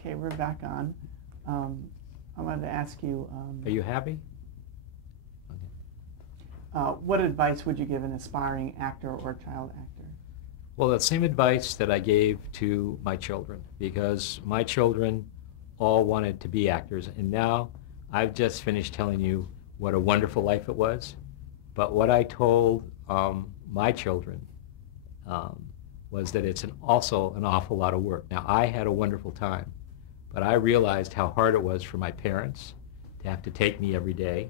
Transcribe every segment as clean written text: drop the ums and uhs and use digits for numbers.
Okay, we're back on. I wanted to ask you. Are you happy? What advice would you give an aspiring actor or child actor? Well, the same advice that I gave to my children, because my children all wanted to be actors, and now I've just finished telling you what a wonderful life it was. But what I told my children was that it's also an awful lot of work. Now, I had a wonderful time, but I realized how hard it was for my parents to have to take me every day.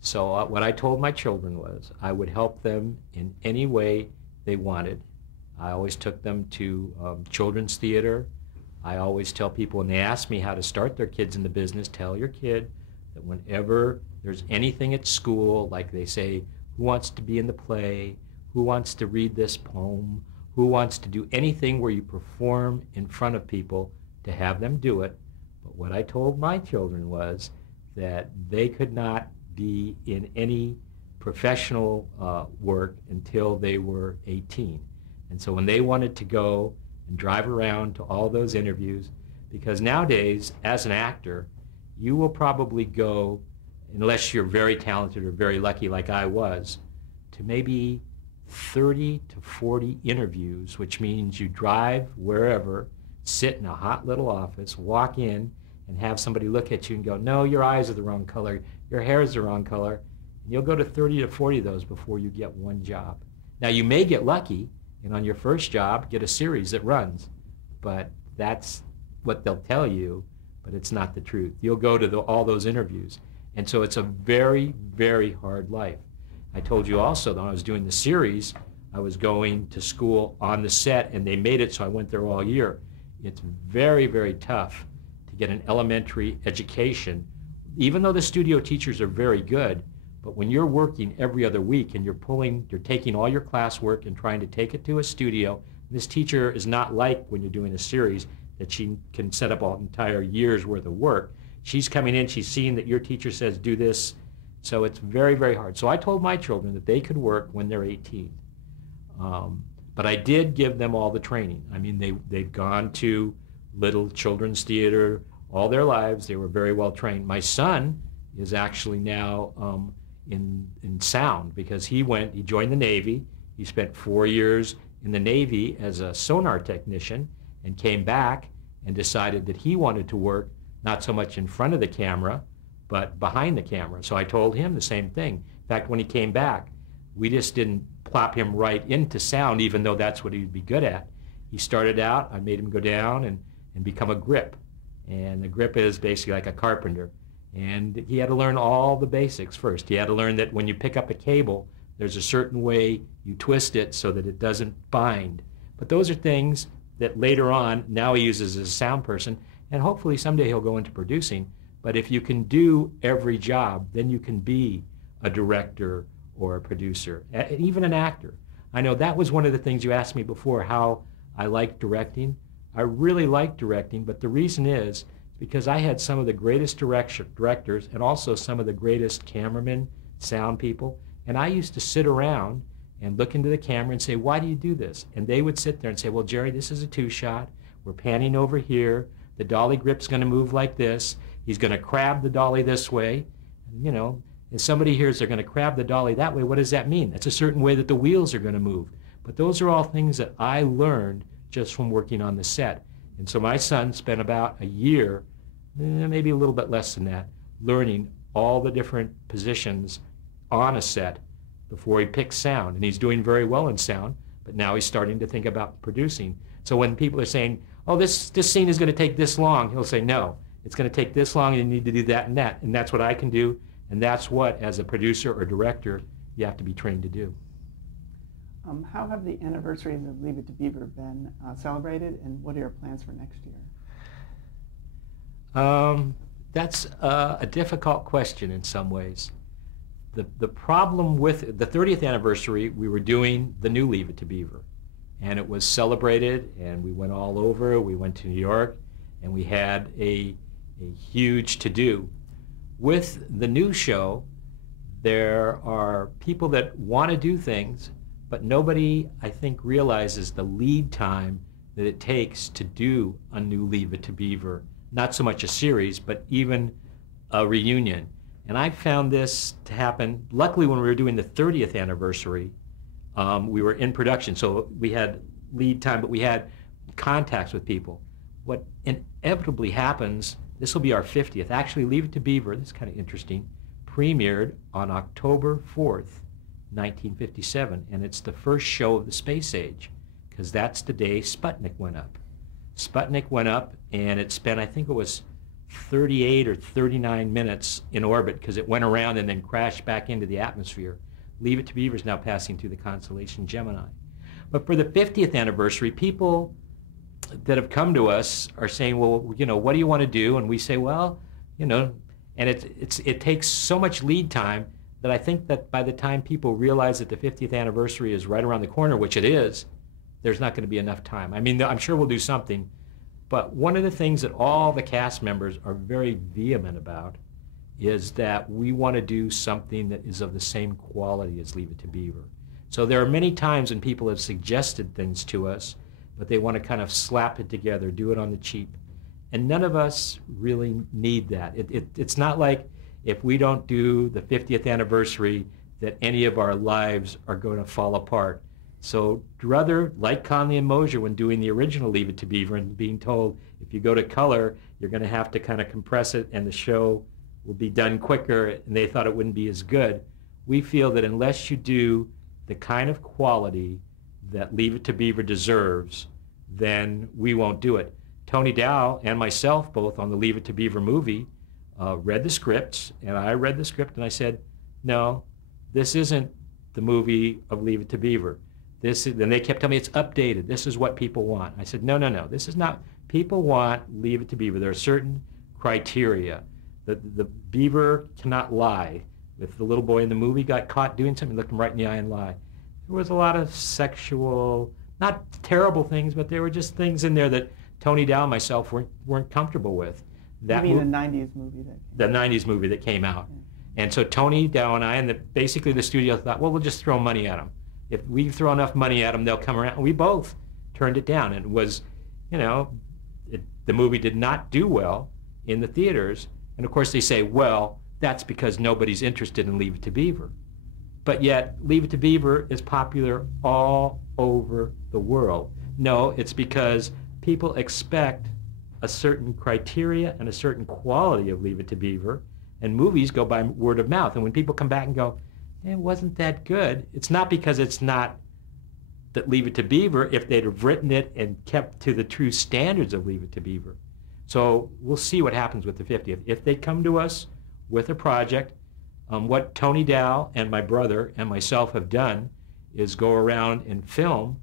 So what I told my children was I would help them in any way they wanted. I always took them to children's theater. I always tell people when they ask me how to start their kids in the business, tell your kid that whenever there's anything at school, like they say, who wants to be in the play, who wants to read this poem, who wants to do anything where you perform in front of people, to have them do it. But what I told my children was that they could not be in any professional work until they were 18. And so when they wanted to go and drive around to all those interviews, because nowadays, as an actor, you will probably go, unless you're very talented or very lucky like I was, to maybe 30 to 40 interviews, which means you drive wherever, sit in a hot little office, walk in, and have somebody look at you and go, no, your eyes are the wrong color, your hair is the wrong color. And you'll go to 30 to 40 of those before you get one job. Now, you may get lucky, and on your first job, get a series that runs, but that's what they'll tell you, but it's not the truth. You'll go to all those interviews. And so it's a very, very hard life. I told you also that when I was doing the series, I was going to school on the set, and they made it so I went there all year. It's very, very tough to get an elementary education, even though the studio teachers are very good. But when you're working every other week and you're taking all your classwork and trying to take it to a studio, this teacher is not like when you're doing a series that she can set up an entire year's worth of work. She's coming in, she's seeing that your teacher says do this, so it's very, very hard. So I told my children that they could work when they're 18. But I did give them all the training. I mean, they've gone to little children's theater all their lives. They were very well trained. My son is actually now in sound, because he joined the Navy. He spent 4 years in the Navy as a sonar technician and came back and decided that he wanted to work not so much in front of the camera, but behind the camera. So I told him the same thing. In fact, when he came back, we just didn't plop him right into sound, even though that's what he'd be good at. He started out, I made him go down and become a grip. And the grip is basically like a carpenter. And he had to learn all the basics first. He had to learn that when you pick up a cable, there's a certain way you twist it so that it doesn't bind. But those are things that later on, now he uses as a sound person, and hopefully someday he'll go into producing. But if you can do every job, then you can be a director or a producer, even an actor. I know that was one of the things you asked me before, how I like directing. I really like directing, but the reason is because I had some of the greatest directors and also some of the greatest cameramen, sound people, and I used to sit around and look into the camera and say, why do you do this? And they would sit there and say, well, Jerry, this is a 2-shot. We're panning over here. The dolly grip's going to move like this. He's going to crab the dolly this way. And, you know, if somebody hears they're going to crab the dolly that way, what does that mean? That's a certain way that the wheels are going to move. But those are all things that I learned just from working on the set. And so my son spent about a year, maybe a little bit less than that, learning all the different positions on a set before he picked sound. And he's doing very well in sound, but now he's starting to think about producing. So when people are saying, oh, this scene is going to take this long, he'll say, no, it's going to take this long and you need to do that and that. And that's what I can do. And that's what, as a producer or director, you have to be trained to do. How have the anniversaries of Leave It to Beaver been celebrated, and what are your plans for next year? That's a difficult question in some ways. The problem with the 30th anniversary, we were doing the new Leave It to Beaver, and it was celebrated, and we went all over. We went to New York, and we had a huge to-do. With the new show, there are people that want to do things, but nobody, I think, realizes the lead time that it takes to do a new Leave It to Beaver. not so much a series, but even a reunion. And I found this to happen, luckily when we were doing the 30th anniversary, we were in production, so we had lead time, but we had contacts with people. What inevitably happens, this will be our 50th, actually Leave It to Beaver, this is kind of interesting, premiered on October 4th, 1957, and it's the first show of the space age, because that's the day Sputnik went up. Sputnik went up, and it spent, I think it was 38 or 39 minutes in orbit, because it went around and then crashed back into the atmosphere. Leave It to Beaver is now passing through the constellation Gemini. But for the 50th anniversary, people that have come to us are saying, well, you know, what do you want to do? And we say, well, you know, and it takes so much lead time that I think that by the time people realize that the 50th anniversary is right around the corner, which it is, there's not going to be enough time. I mean, I'm sure we'll do something, but one of the things that all the cast members are very vehement about is that we want to do something that is of the same quality as Leave It to Beaver. So there are many times when people have suggested things to us, but they want to kind of slap it together, do it on the cheap. And none of us really need that. It's not like if we don't do the 50th anniversary that any of our lives are going to fall apart. So rather, like Conley and Mosier when doing the original Leave It to Beaver and being told, if you go to color, you're going to have to kind of compress it and the show will be done quicker, and they thought it wouldn't be as good. We feel that unless you do the kind of quality that Leave It to Beaver deserves, then we won't do it. Tony Dow and myself, both on the Leave It to Beaver movie, read the scripts, and I read the script and I said, no, this isn't the movie of Leave It to Beaver. And they kept telling me it's updated. This is what people want. I said, no, no, no. This is not. People want Leave It to Beaver. There are certain criteria. The beaver cannot lie. If the little boy in the movie got caught doing something, look him right in the eye and lie. There was a lot of sexual, not terrible things, but there were just things in there that Tony Dow and myself weren't comfortable with. You mean the 90s movie the 90s movie that came out. Yeah. And so Tony Dow and I, basically the studio thought, well, we'll just throw money at them. If we throw enough money at them, they'll come around. And we both turned it down. And it was, you know, the movie did not do well in the theaters. And of course they say, well, that's because nobody's interested in Leave It to Beaver. But yet, Leave It to Beaver is popular all over the world. No, it's because people expect a certain criteria and a certain quality of Leave It to Beaver, and movies go by word of mouth. And when people come back and go, it wasn't that good, it's not because it's not that Leave It to Beaver, if they'd have written it and kept to the true standards of Leave It to Beaver. So we'll see what happens with the 50th. If they come to us with a project, what Tony Dow and my brother and myself have done is go around and film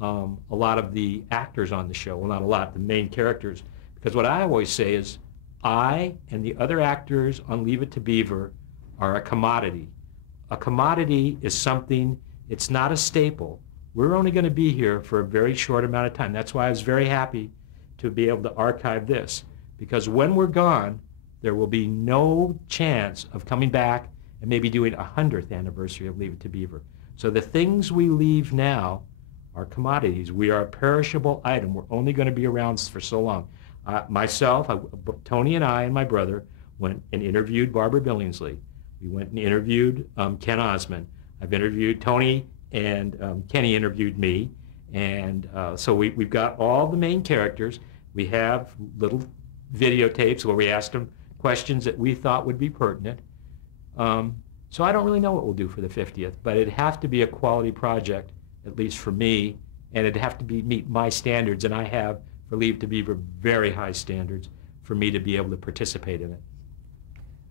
a lot of the actors on the show. Well, not a lot, the main characters. Because what I always say is, I and the other actors on Leave It to Beaver are a commodity. A commodity is something, it's not a staple. We're only going to be here for a very short amount of time. That's why I was very happy to be able to archive this. Because when we're gone, there will be no chance of coming back and maybe doing a 100th anniversary of Leave It to Beaver. So the things we leave now are commodities. We are a perishable item. We're only going to be around for so long. Tony and I and my brother went and interviewed Barbara Billingsley. We went and interviewed Ken Osmond. I've interviewed Tony, and Kenny interviewed me. And so we've got all the main characters. We have little videotapes where we asked them questions that we thought would be pertinent. So I don't really know what we'll do for the 50th, but it'd have to be a quality project, at least for me, and it'd have to meet my standards, and I have, for Leave It to Beaver, very high standards for me to be able to participate in it.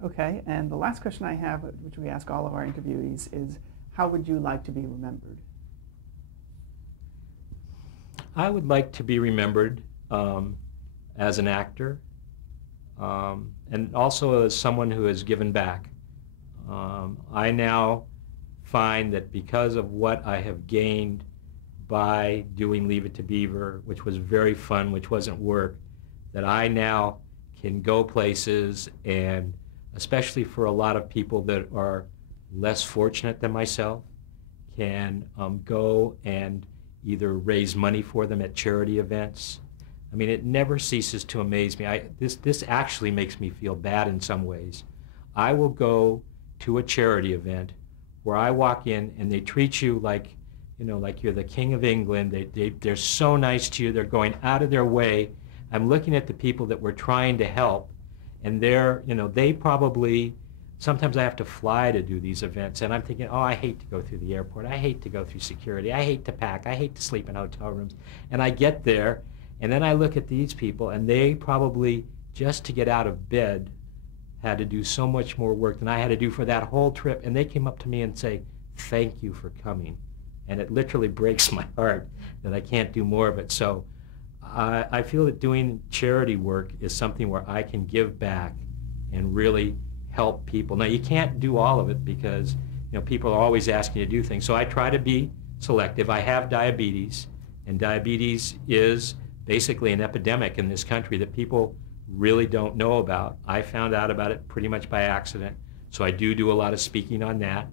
Okay, and the last question I have, which we ask all of our interviewees, is how would you like to be remembered? I would like to be remembered as an actor, and also as someone who has given back. I now find that because of what I have gained by doing Leave It to Beaver, which was very fun, which wasn't work, that I now can go places, and especially for a lot of people that are less fortunate than myself, can go and either raise money for them at charity events, I mean, it never ceases to amaze me. This actually makes me feel bad in some ways. I will go to a charity event where I walk in and they treat you like, you know, like you're the King of England. They're so nice to you. They're going out of their way. I'm looking at the people that we're trying to help, and they're, you know, they probably, sometimes I have to fly to do these events, and I'm thinking, oh, I hate to go through the airport. I hate to go through security. I hate to pack. I hate to sleep in hotel rooms. And I get there, and then I look at these people, and they probably, just to get out of bed, had to do so much more work than I had to do for that whole trip. And they came up to me and say, thank you for coming. And it literally breaks my heart that I can't do more of it. So I feel that doing charity work is something where I can give back and really help people. Now, you can't do all of it because, you know, people are always asking you to do things. So I try to be selective. I have diabetes, and diabetes is basically an epidemic in this country that people really don't know about. I found out about it pretty much by accident, so I do a lot of speaking on that.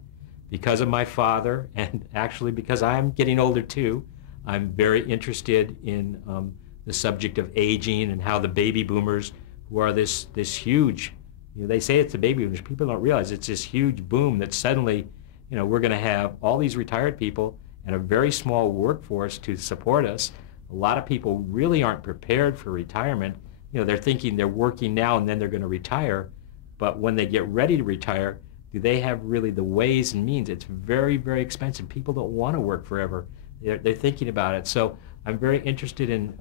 Because of my father, and actually because I'm getting older too, I'm very interested in the subject of aging and how the baby boomers, who are this huge, you know, they say it's the baby boomers, people don't realize it's this huge boom that suddenly, you know, we're going to have all these retired people and a very small workforce to support us. A lot of people really aren't prepared for retirement. You know, they're thinking they're working now and then they're going to retire, but when they get ready to retire, do they have really the ways and means? It's very, very expensive. People don't want to work forever. They're thinking about it. So I'm very interested in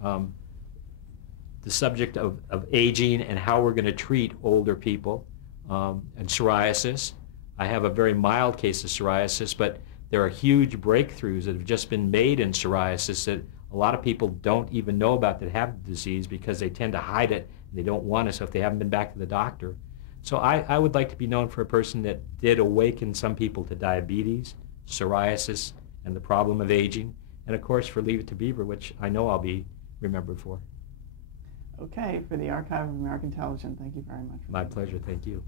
the subject of aging and how we're going to treat older people, and psoriasis. I have a very mild case of psoriasis, but there are huge breakthroughs that have just been made in psoriasis that a lot of people don't even know about that have the disease because they tend to hide it and they don't want to, so if they haven't been back to the doctor. So I would like to be known for a person that did awaken some people to diabetes, psoriasis, and the problem of aging, and of course for Leave It to Beaver, which I know I'll be remembered for. Okay, for the Archive of American Television, thank you very much. My pleasure, thank you.